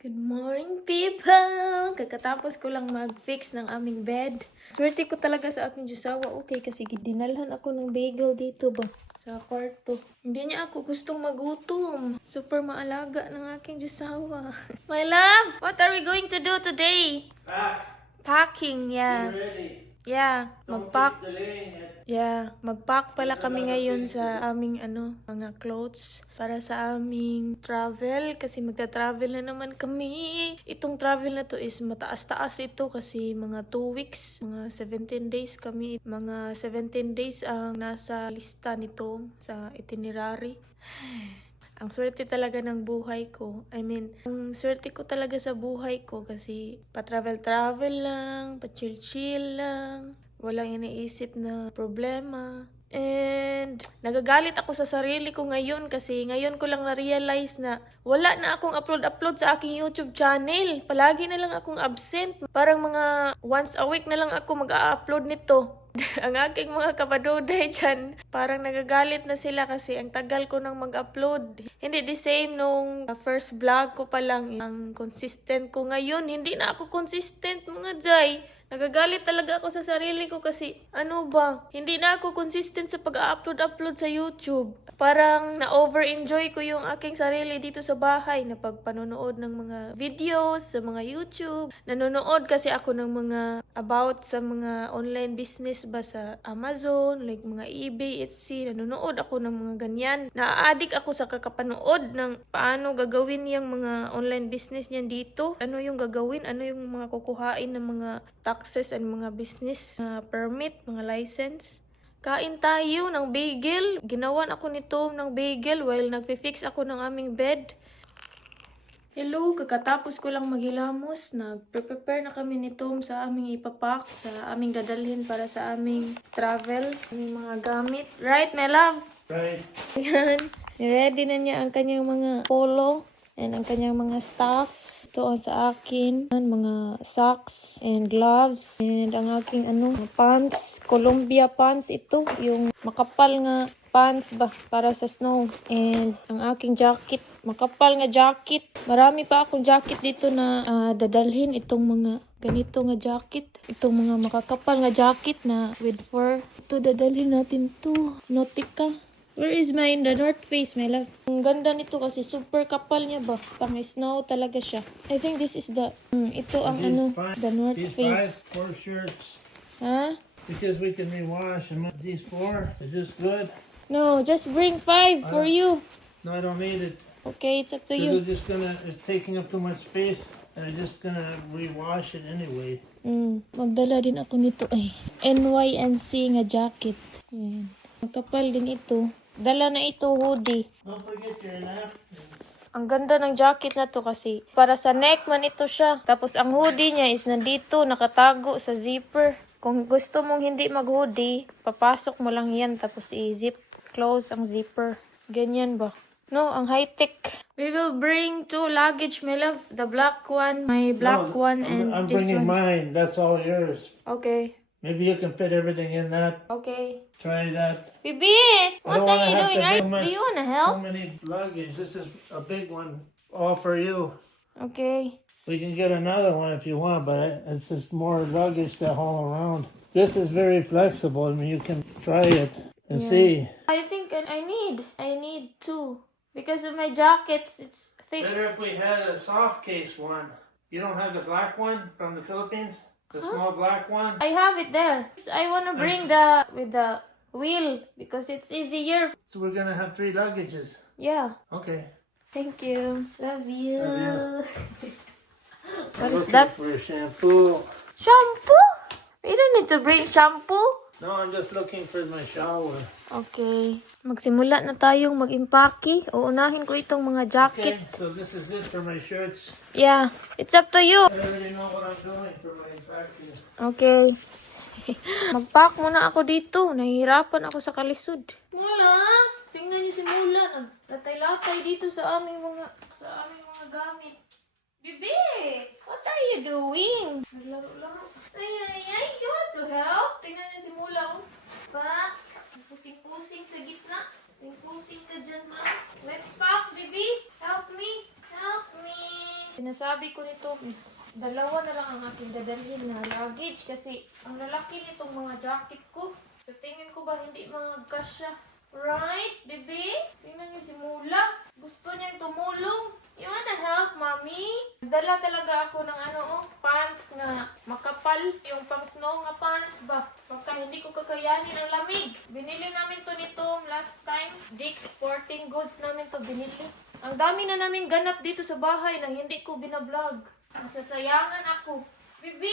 Good morning, people! Kakatapos ko lang mag-fix ng aming bed. Swerte ko talaga sa aking Diyosawa. Okay, kasi dinalhan ako ng bagel dito ba? Sa kwarto. Hindi niya ako gustong magutom. Super maalaga ng aking Diyosawa. My love, what are we going to do today? Pack. Packing, yeah. Get ready. Yeah, Don't mag-pack. keep delaying it. Yeah, mag-pack pala kami ngayon sa aming mga clothes para sa aming travel kasi magta-travel na naman kami. Itong travel na to is mataas-taas ito kasi mga 2 weeks, mga 17 days kami. Mga 17 days ang nasa lista nito sa itinerary. Ang swerte talaga ng buhay ko. I mean, ang swerte ko talaga sa buhay ko kasi pa-travel-travel lang, pa-chill-chill lang. Walang iniisip na problema. And nagagalit ako sa sarili ko ngayon kasi ngayon ko lang na-realize na wala na akong upload sa aking YouTube channel. Palagi na lang akong absent. Parang mga once a week na lang ako mag-upload nito. Ang aking mga kabaduday dyan, parang nagagalit na sila kasi ang tagal ko nang mag-upload. Hindi the same nung first vlog ko pa lang. Ang consistent ko ngayon, hindi na ako consistent mga jay. Nagagalit talaga ako sa sarili ko kasi ano ba, hindi na ako consistent sa pag-upload sa YouTube. Parang na-over-enjoy ko yung aking sarili dito sa bahay na pagpanonood ng mga videos sa mga YouTube. Nanonood kasi ako ng mga about sa mga online business ba sa Amazon, like mga eBay, Etsy. Nanonood ako ng mga ganyan. Na-addict ako sa kakapanood ng paano gagawin yung mga online business niyan dito. Ano yung gagawin, ano yung mga kukuhain ng mga taxes and mga business permit, mga license. Kain tayo ng bagel. Ginawan ako ni Tom ng bagel while nagfi-fix ako ng aming bed. Hello, kakatapos ko lang maghilamos. Nag-prepare na kami ni Tom sa aming ipapak, sa aming dadalhin para sa aming travel, aming mga gamit. Right, my love? Right. Ayan. Ready na niya ang kanyang mga polo and ang kanyang mga stuff. Ito ang sa akin, mga socks and gloves and ang aking pants, Columbia pants ito, yung makapal nga pants ba para sa snow and ang aking jacket, makapal nga jacket. Marami pa akong jacket dito na dadalhin itong mga ganito nga jacket, itong mga makakapal nga jacket na with fur. Ito dadalhin natin to, Nautica. Where is the North Face, my love? Ang ganda nito kasi super kapal niya ba? Pang snow talaga siya. I think this is ito ang the North These Face. 4 shirts. Huh? Because we can rewash them. These 4. Is this good? No, just bring 5 for you. No, I don't need it. Okay, it's up to Because you. it's taking up too much space. And I'm just gonna rewash it anyway. Magdala din ako nito NYNC nga jacket. Ayan. Magkapal din ito. Dala na ito hoodie. Don't forget your napkin. Ang ganda ng jacket na to kasi para sa neck man ito siya. Tapos ang hoodie niya is nandito, nakatago sa zipper. Kung gusto mong hindi mag-hoodie, papasok mo lang yan tapos i-zip close ang zipper. Ganyan ba? No, ang high-tech. We will bring 2 luggage, my love. The black one, my black one, and I'm this bringing one. mine. That's all yours. Okay. Maybe you can fit everything in that. Okay. Try that. Bibi, what are you doing? Do you wanna So help? many luggage. This is a big one. All for you. Okay. We can get another one if you want, but it's just more luggage to haul around. This is very flexible. I mean, you can try it and see. I think I need 2 because of my jackets. It's thick. Better if we had a soft case one. You don't have the black one from the Philippines? The small black one? I have it there. I wanna bring with the wheel because it's easier. So we're gonna have 3 luggages. Yeah. Okay. Thank you. Love you. Love What is Looking that? for shampoo. Shampoo? You don't need to bring shampoo. No, I'm just looking for my shower. Okay. Magsimula na tayong mag-impake. Uunahin ko itong mga jacket. Okay, so this is it for my shirts. Yeah. It's up to you. I already know what I'm doing for my packing. Okay. Mag-pack muna ako dito. Nahihirapan ako sa kalisod. Mula, tingnan niyo si Mula. Nagtatay-latay dito sa aming mga gamit. Bibi, what are you doing? Naglaro-laro. Ay, you want to help? Tingnan niyo si Mula. Pa, pusing-pusing sa gitna. Pusing-pusing ka dyan, ma. Let's pack, Bibi. Help me. Help me. Sinasabi sabi ko nito is, dalawa na lang ang aking dadalhin na luggage kasi ang lalaki nitong mga jacket ko. So, tingin ko ba hindi mga kasya? Right, baby? Tingnan niyo si Mula. Gusto niyang tumulong. You wanna help, mommy? Dala talaga ako ng pants nga makapal. Yung pang snow nga pants ba? Pagka hindi ko kakayanin ang lamig. Binili namin to nito last time. Dick's Sporting Goods namin to binili. Ang dami na namin ganap dito sa bahay nang hindi ko binablog. Masasayangan ako. Bibi!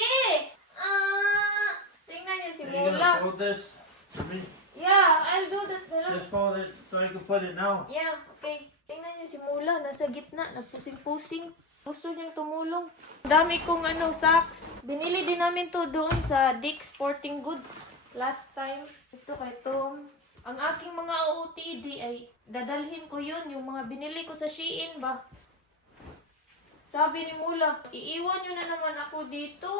Tingnan niyo si Are you Mula. gonna fold this for me? Yeah, I'll do that. Dala. Just fold it so I can put it now. Yeah, okay. Tingnan niyo si Mula, nasa gitna, nagpusing-pusing. Gusto niyang tumulong. Dami kong socks. Binili din namin to doon sa Dick's Sporting Goods last time. Ito kay Tom. Ang aking mga OOTD ay dadalhin ko yun, yung mga binili ko sa Shein ba. Sabi ni Mula, iiwan niyo na naman ako dito.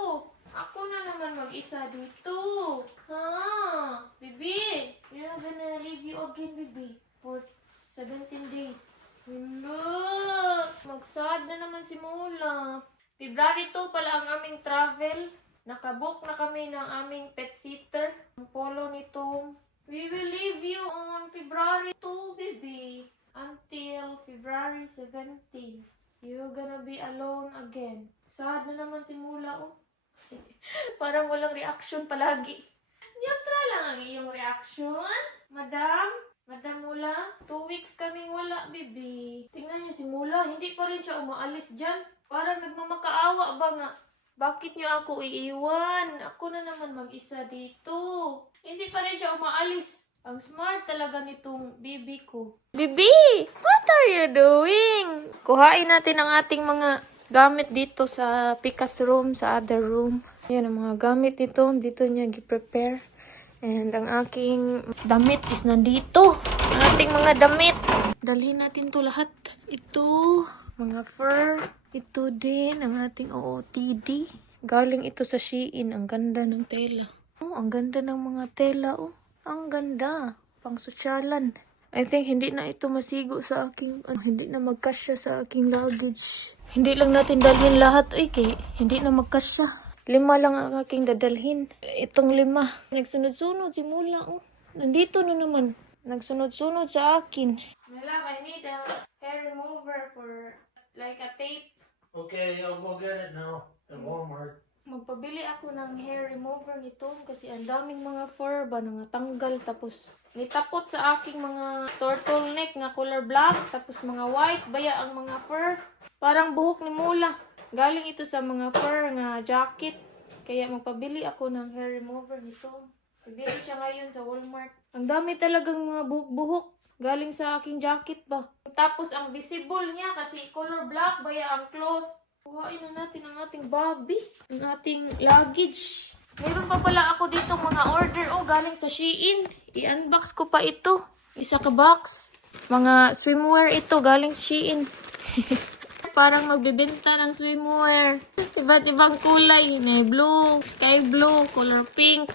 Ako na naman mag-isa dito. Ha? Bibi, we're not gonna leave you again, Bibi. For 17 days. Look! Mag-sad na naman si Mula. February 2 pala ang aming travel. Nakabook na kami ng aming pet sitter. Ang polo ni Tom. We will leave you on February 2, Bibi. Until February 17. You're gonna be alone again. Sad na naman si Mula, oh. Parang walang reaction palagi. Neutral lang ang iyong reaction. Madam? Madam Mula? 2 weeks kaming wala, baby. Tingnan niyo si Mula, hindi pa rin siya umaalis dyan. Parang nagmamakaawa ba nga? Bakit niyo ako iiwan? Ako na naman mag-isa dito. Hindi pa rin siya umaalis. Ang smart talaga nitong bibi ko. Bibi! What are you doing? Kuhain natin ang ating mga gamit dito sa Pika's room, sa other room. Yan ang mga gamit dito. Dito niya gi-prepare. And ang aking damit is nandito. Ang ating mga damit. Dalhin natin to lahat. Ito, mga fur. Ito din, ang ating OOTD. Galing ito sa Shein. Ang ganda ng tela. Oh, ang ganda ng mga tela, oh. Ang ganda. Pang sosyalan. I think hindi na ito masigo sa aking, hindi na magkasya sa aking luggage. Hindi lang natin dalhin lahat, kay hindi na magkasya. 5 lang ang aking dadalhin. Itong 5. Nagsunod-sunod si Mula, oh. Nandito na naman. Nagsunod-sunod sa akin. My love, I need a hair remover for like a tape. Okay, I'll go get it now at Walmart. Magpabili ako ng hair remover ni Tom kasi ang daming mga fur ba nangatanggal tapos nitapot sa aking mga turtleneck nga color black tapos mga white baya ang mga fur. Parang buhok ni Mula. Galing ito sa mga fur nga jacket. Kaya magpabili ako ng hair remover ni Tom. Bibili siya ngayon sa Walmart. Ang dami talagang mga buhok-buhok. Galing sa aking jacket ba. Tapos ang visible niya kasi color black baya ang cloth. Kuhain na natin ang ating Bobby. Ang ating luggage. Meron pa pala ako dito mga order. Galing sa Shein. I-unbox ko pa ito. Isa ka box. Mga swimwear ito. Galing sa Shein. Parang magbibenta ng swimwear. Iba't ibang kulay. May blue, sky blue, color pink.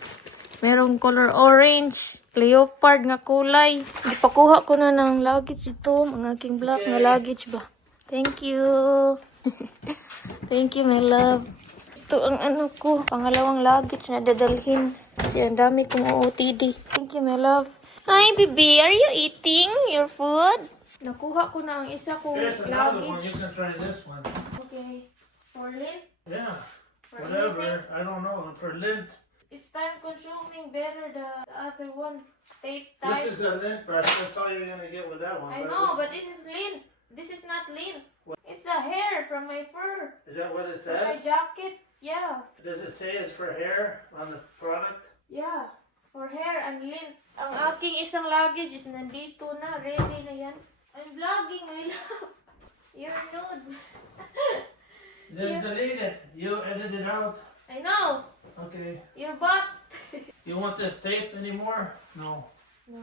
Merong color orange. Leopard nga kulay. Ipakuha ko na ng luggage ito. Ang aking black na luggage ba. Thank you. Thank you, my love. Ito ang ko, pangalawang luggage na dadalhin. Kasi ang dami kong OOTD. Thank you, my love. Hi, baby. Are you eating your food? Nakuha ko na ang isa kong Here's another one. luggage. You can try this one. Okay. For lint? Yeah. For Whatever. anything? I don't know. For lint. It's time consuming. Better the other one. Tape This type. is a lint brush. That's all you're gonna get with that one. I know, but this is lint. This is not lint. It's a hair from my fur. Is that what it From my says? jacket. Yeah. Does it say it's for hair on the product? Yeah. For hair and lint. Ang aking isang luggage is nandito na. Ready na yan. I'm vlogging, my love. You're nude. Then delete it. You edit it out. I know. Okay. Your butt. You want this tape anymore? No. No.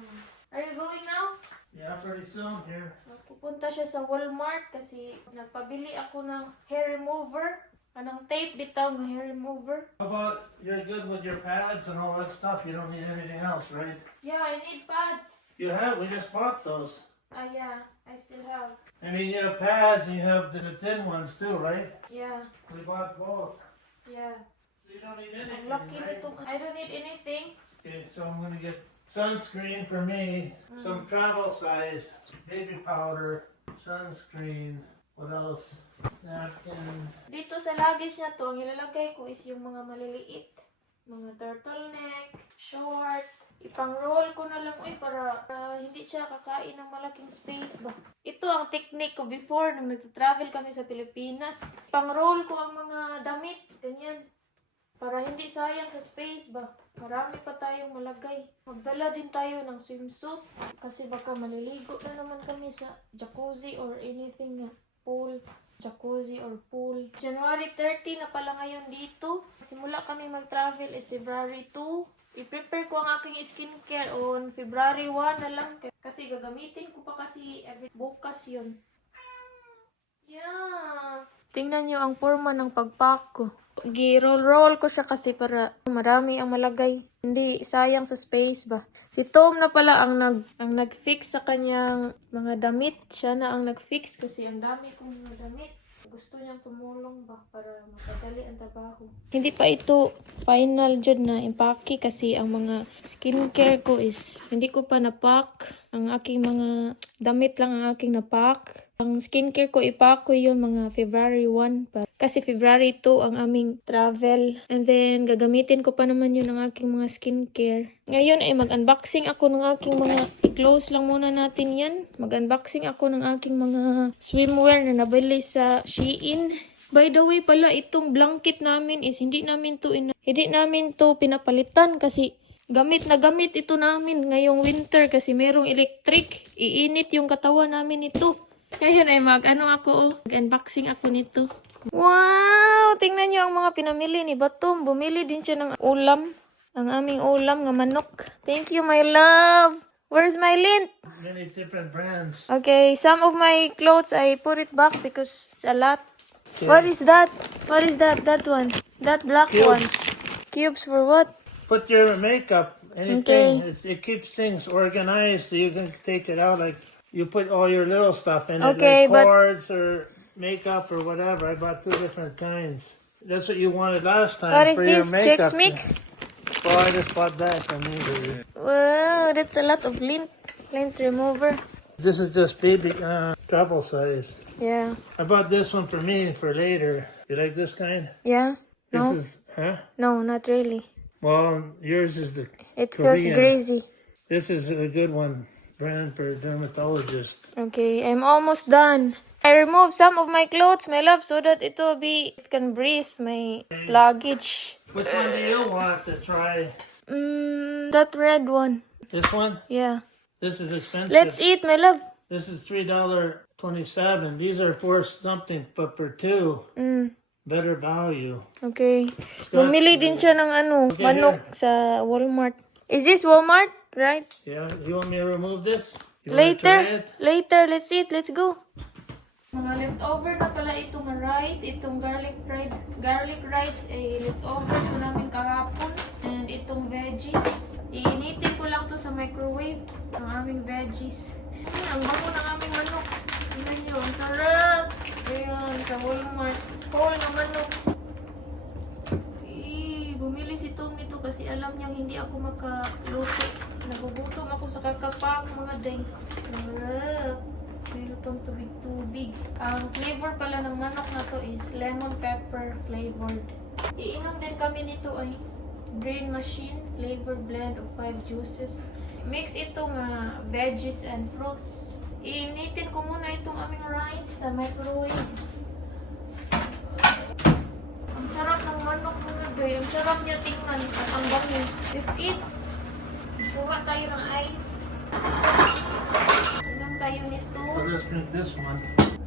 Are you going now? Yeah, pretty soon here. Pupunta siya sa Walmart kasi nagpabili ako ng hair remover. Anong tape bitaw ng hair remover? How about you're good with your pads and all that stuff? You don't need anything else, right? Yeah, I need pads. You have. We just bought those. Yeah. I still have. I mean, you have pads and you have the thin ones too, right? Yeah. We bought both. Yeah. So you don't need Ang anything, laki right? nito. I don't need anything. Okay, so I'm gonna get sunscreen for me, some travel size, baby powder, sunscreen, what else? Napkin. Dito sa luggage na to, ang ilalagay ko is yung mga maliliit. Mga turtleneck, short. Ipang-roll ko na lang para hindi siya kakain ng malaking space ba. Ito ang technique ko before nung nag-travel kami sa Pilipinas. Ipang-roll ko ang mga damit, ganyan. Para hindi sayang sa space ba. Marami pa tayong malagay. Magdala din tayo ng swimsuit. Kasi baka maliligo na naman kami sa jacuzzi or anything na pool. Jacuzzi or pool. January 30 na pala ngayon dito. Simula kami mag-travel is February 2. I-prepare ko ang aking skincare on February 1 na lang. Kasi gagamitin ko pa kasi bukas yun. Yeah. Tingnan nyo ang forma ng pagpack ko. Gi-roll ko siya kasi para marami ang malagay. Hindi sayang sa space ba. Si Tom na pala ang nag-fix sa kanyang mga damit. Siya na ang nag-fix kasi ang dami kong mga damit. Gusto niyang tumulong ba para mapadali ang trabaho. Hindi pa ito final jud na impake kasi ang mga skincare ko is hindi ko pa na-pack. Ang aking mga damit lang ang aking na-pack. Ang skincare ko ipack ko yun mga February 1 pa. Kasi February 2 ang aming travel. And then gagamitin ko pa naman yun ang aking mga skincare. Ngayon ay mag-unboxing ako ng aking mga i-close lang muna natin yan. Mag-unboxing ako ng aking mga swimwear na nabili sa Shein. By the way pala, itong blanket namin is hindi namin to pinapalitan kasi gamit na gamit ito namin ngayong winter kasi merong electric. Iinit yung katawan namin ito. Ngayon ay mag-unboxing ako nito. Wow! Tingnan nyo ang mga pinamili ni Batom. Bumili din siya ng ulam. Ang aming ulam nga manok. Thank you, my love. Where's my lint? Many different brands. Okay, some of my clothes I put it back because it's a lot. What is that? What is that? That one. That black Cubes. one. Cubes for what? Put your makeup, anything. Okay. It keeps things organized so you can take it out. Like you put all your little stuff in it, Okay, like but- cords or makeup or whatever. I bought 2 different kinds. That's what you wanted last time What is for this? your Chex makeup. Mix? Oh, I just bought that for me. Wow, that's a lot of lint. Lint remover. This is just baby travel size. Yeah. I bought this one for me for later. You like this kind? Yeah? This No? is, huh? No, not really. Well, yours is the It feels Korean. greasy. This is a good one. Brand for a dermatologist. Okay, I'm almost done. I removed some of my clothes, my love, so that it can breathe my luggage. Which one do you want to try? That red one. This one? Yeah. This is expensive. Let's eat, my love. This is $3.27. These are 4 something, but for 2, better value. Okay. Bumili din siya ng manok sa Walmart. Is this Walmart? Right? Yeah, you want me to remove this? You wanna try Later, it? let's eat. Let's go. Mga leftover na pala itong rice, itong garlic rice ay leftover ko namin kahapon. And itong veggies. Iinitin ko lang to sa microwave, ang aming veggies. Ang bango ng aming manok. Tingnan nyo, ang sarap. Ayan, sa Walmart. Whole na manok. Bumili si Tom nito kasi alam niyang hindi ako makaluto. Nagugutom ako sa kakapak mga day. Sarap. Meron pang tubig-tubig. Ang flavor pala ng manok na to is lemon pepper flavored. Iinom din kami nito ay Brain Machine flavored blend of 5 juices. Mix itong veggies and fruits. Iinitin ko muna itong aming rice sa microwave. Ang sarap ng manok mga day. Ang sarap niya tingnan. At ang bango. Let's eat. Kuha tayo ng ice. Inom tayo nito. I'll just drink this one.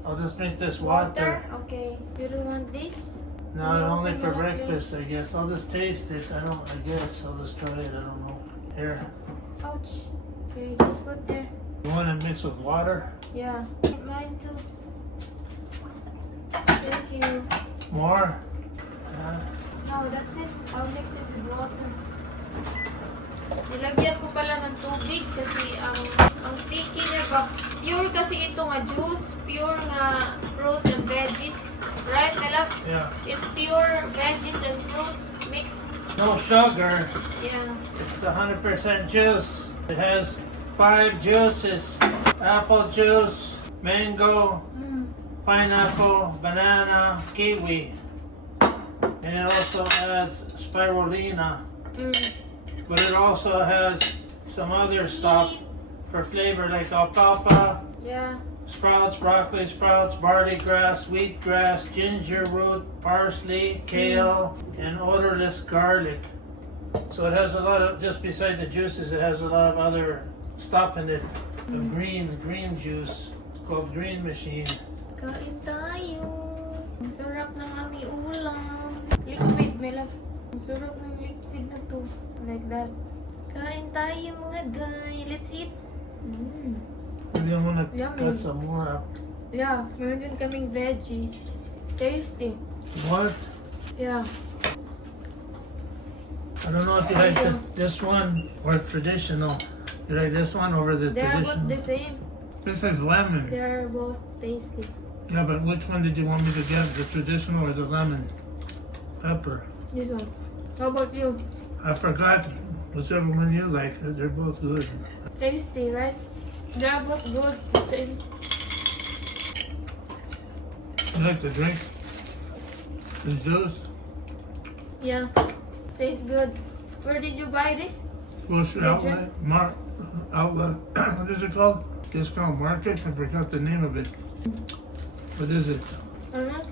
I'll just drink this water. Okay. You don't want this? No, only for breakfast, I guess. I'll just taste it. I guess. I'll just try it. I don't know. Here. Ouch. Okay, just put there. You want to mix with water? Yeah. Mine too. Thank you. More? No, that's it. I'll mix it with water. Nilagyan ko pala ng tubig kasi ang sticky niya ba Pure kasi ito nga juice. Pure nga fruits and veggies. Right, Mela? Yeah. It's pure veggies and fruits mixed. No sugar. Yeah. It's 100% juice. It has 5 juices: apple juice, mango, pineapple, banana, kiwi. And it also adds spirulina. But it also has some other stuff for flavor like alfalfa, Yeah. sprouts, broccoli sprouts, barley grass, wheatgrass, ginger root, parsley, kale, and odorless garlic. So it has a lot of, just beside the juices, it has a lot of other stuff in it. The green juice called Green Machine. Kain tayo. Ang sarap ng aming ulam. Liquid, Mela. Ang sarap ng liquid na to. Like that. Kain tayo mga day. Let's eat. You want to Yummy. cut some more up. Yeah, meron din kaming veggies. Tasty. What? Yeah. I don't know if you like this one or traditional. You like this one over the They're traditional? both the same. This has lemon. They're both tasty. Yeah, but which one did you want me to get? The traditional or the lemon pepper? This one. How about you? I forgot whichever one you like. They're both good. Tasty, right? They're both good. The same. You like to drink the juice? Yeah. Tastes good. Where did you buy this? Grocery outlet, outlet. What is it called? Discount market. I forgot the name of it. What is it? I don't know.